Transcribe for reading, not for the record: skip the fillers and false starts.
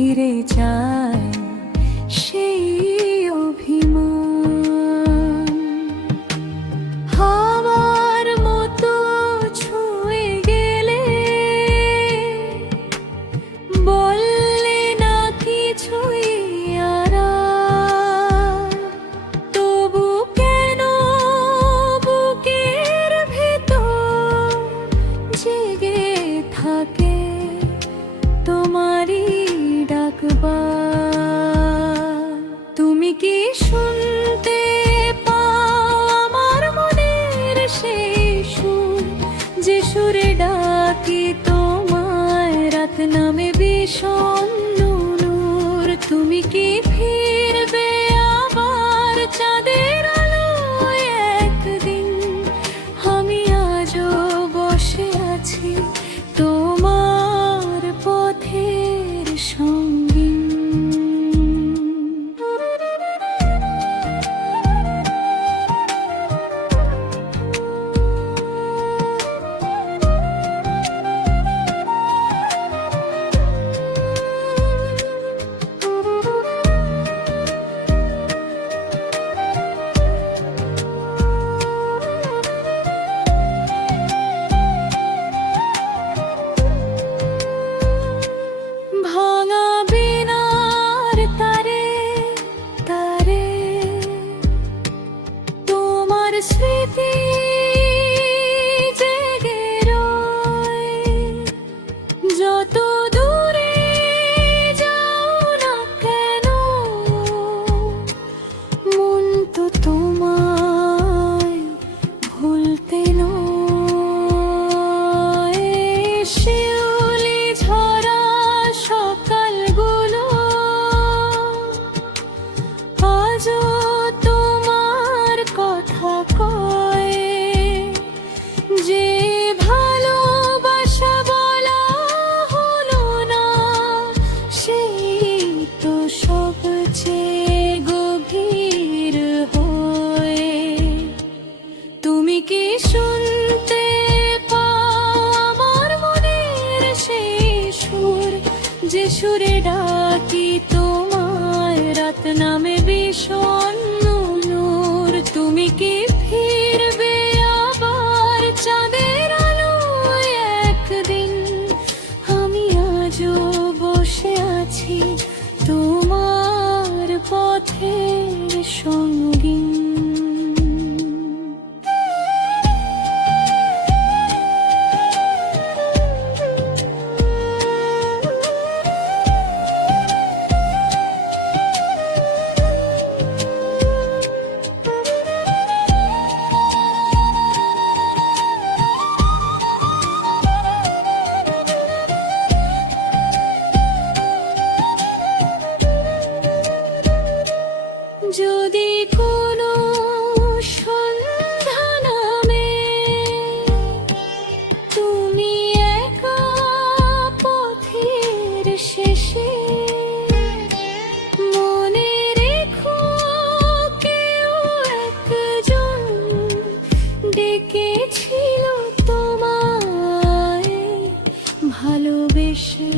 ফিরে যায় সেই অভিমান। আমার মতো ছুঁয়ে গেলে বললে না কিছুই আড়াল, তবু কেন বুকের ভেতর জেগে থাকে তোমারই ডাকবার। তুমি কি শুনতে পাও আমার মনের সেই সুর, যে সুরে ডাকি তোমায় রাত নামে বিষণ্ণ নূর? তুমি কি ফিরবে আবার চাঁদের আলোয় একদিন? আমি আজও বসে আছি তোমার পথের সঙ্গী। ভাঙা বিনার তারে তারে তোমার স্মৃতি জেগে রয়। যত দূরে যাও না কেন মন তো তোমায় ভুলতে নয়। শিউলি ঝরা সকালগুলো আজও তোমার কথা কয়, যে ভালোবাসা বলা হলো না সেই তো সবচেয়ে গভীর হয়ে। তুমি কি শুনতে পাও আমার মনের সেই সুর, যে সুরে ডাকি তোমায় রাত নামে বিষণ্ণ নূর? তুমি কি ফিরবে আবার চাঁদের আলোয় একদিন? আমি আজও বসে আছি তোমার পথের সঙ্গী। যদি কোনো সন্ধ্যা নামে তুমি একা পথের শেষে, মনে রেখো কেউ একজন ডেকেছিল তোমায় ভালোবেসে।